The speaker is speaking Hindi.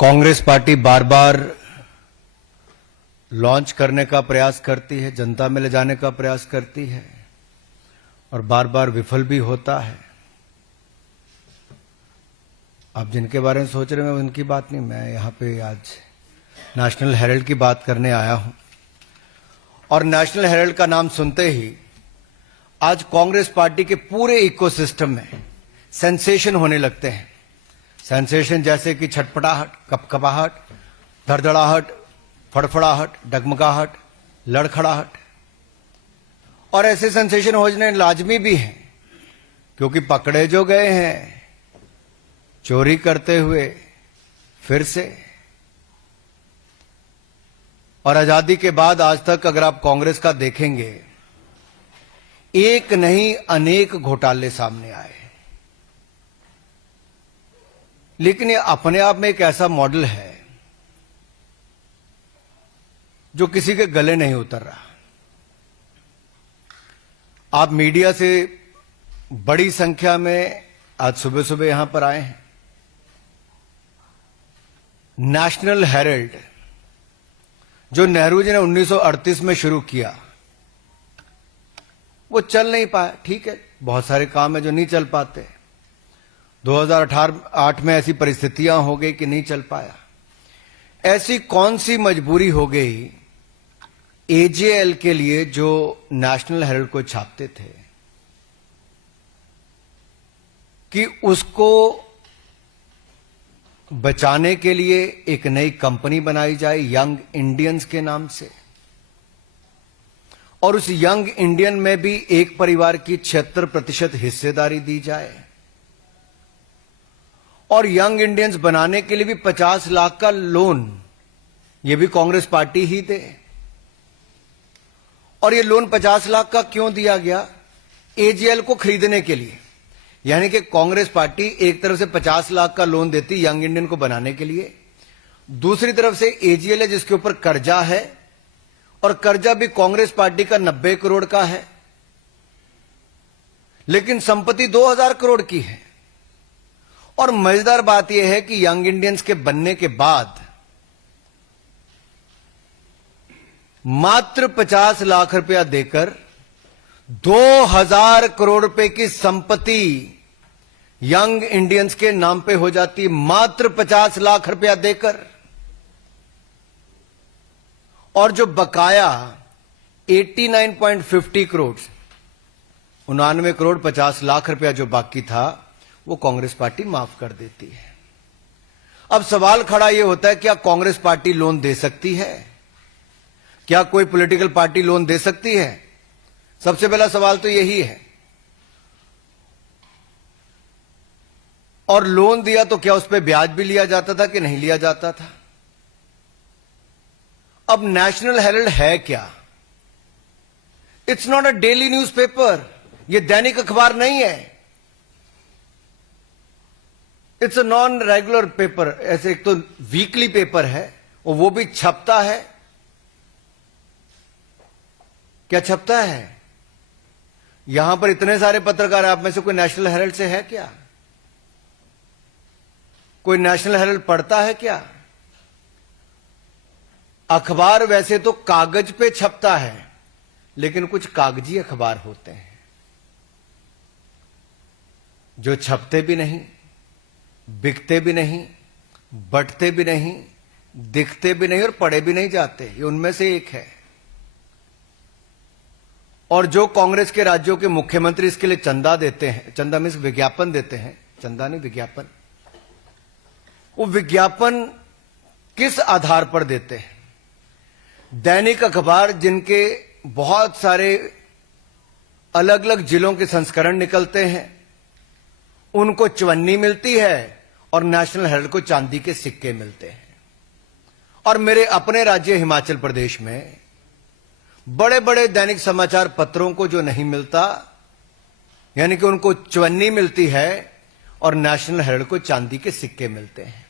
कांग्रेस पार्टी बार बार लॉन्च करने का प्रयास करती है, जनता में ले जाने का प्रयास करती है और बार बार विफल भी होता है। आप जिनके बारे में सोच रहे हैं उनकी बात नहीं, मैं यहां पे आज नेशनल हेराल्ड की बात करने आया हूं। और नेशनल हेराल्ड का नाम सुनते ही आज कांग्रेस पार्टी के पूरे इकोसिस्टम में सेंसेशन होने लगते हैं। सेंसेशन जैसे कि छटपटाहट, कपकपाहट, धड़धड़ाहट, फड़फड़ाहट, डगमगाहट, लड़खड़ाहट। और ऐसे सेंसेशन होने लाजमी भी हैं क्योंकि पकड़े जो गए हैं चोरी करते हुए फिर से। और आजादी के बाद आज तक अगर आप कांग्रेस का देखेंगे, एक नहीं अनेक घोटाले सामने आए, लेकिन ये अपने आप में एक ऐसा मॉडल है जो किसी के गले नहीं उतर रहा। आप मीडिया से बड़ी संख्या में आज सुबह सुबह यहां पर आए हैं। नेशनल हेराल्ड जो नेहरू जी ने 1938 में शुरू किया, वो चल नहीं पाया। ठीक है, बहुत सारे काम है जो नहीं चल पाते। 2008 में ऐसी परिस्थितियां हो गई कि नहीं चल पाया। ऐसी कौन सी मजबूरी हो गई एजेएल के लिए जो नेशनल हेराल्ड को छापते थे कि उसको बचाने के लिए एक नई कंपनी बनाई जाए यंग इंडियंस के नाम से, और उस यंग इंडियन में भी एक परिवार की 76% हिस्सेदारी दी जाए, और यंग इंडियंस बनाने के लिए भी 50 लाख का लोन ये भी कांग्रेस पार्टी ही दे। और ये लोन 50 लाख का क्यों दिया गया? एजेएल को खरीदने के लिए। यानी कि कांग्रेस पार्टी एक तरफ से 50 लाख का लोन देती यंग इंडियन को बनाने के लिए, दूसरी तरफ से एजेएल है जिसके ऊपर कर्जा है, और कर्जा भी कांग्रेस पार्टी का 90 करोड़ का है, लेकिन संपत्ति 2000 करोड़ की है। और मजेदार बात यह है कि यंग इंडियंस के बनने के बाद मात्र 50 लाख रुपया देकर 2000 करोड़ रुपए की संपत्ति यंग इंडियंस के नाम पे हो जाती, मात्र 50 लाख रुपया देकर। और जो बकाया 89.50 करोड़, 99 करोड़ 50 लाख रुपया जो बाकी था, वो कांग्रेस पार्टी माफ कर देती है। अब सवाल खड़ा यह होता है, क्या कांग्रेस पार्टी लोन दे सकती है? क्या कोई पॉलिटिकल पार्टी लोन दे सकती है? सबसे पहला सवाल तो यही है। और लोन दिया तो क्या उस पर ब्याज भी लिया जाता था कि नहीं लिया जाता था? अब नेशनल हेराल्ड है क्या? It's not a daily newspaper, यह दैनिक अखबार नहीं है। It's a non regular paper. ऐसे एक तो वीकली पेपर है और वो भी छपता है। क्या छपता है? यहां पर इतने सारे पत्रकार, आप में से कोई नेशनल हेराल्ड से है क्या? कोई नेशनल हेराल्ड पढ़ता है क्या? अखबार वैसे तो कागज पे छपता है, लेकिन कुछ कागजी अखबार होते हैं जो छपते भी नहीं, बिकते भी नहीं, बंटते भी नहीं, दिखते भी नहीं और पढ़े भी नहीं जाते। ये उनमें से एक है। और जो कांग्रेस के राज्यों के मुख्यमंत्री इसके लिए चंदा देते हैं, चंदा में विज्ञापन देते हैं, चंदा नहीं विज्ञापन, वो विज्ञापन किस आधार पर देते हैं? दैनिक अखबार जिनके बहुत सारे अलग अलग जिलों के संस्करण निकलते हैं, उनको चवन्नी मिलती है और नेशनल हेराल्ड को चांदी के सिक्के मिलते हैं। और मेरे अपने राज्य हिमाचल प्रदेश में बड़े बड़े दैनिक समाचार पत्रों को जो नहीं मिलता, यानी कि उनको चवन्नी मिलती है और नेशनल हेराल्ड को चांदी के सिक्के मिलते हैं।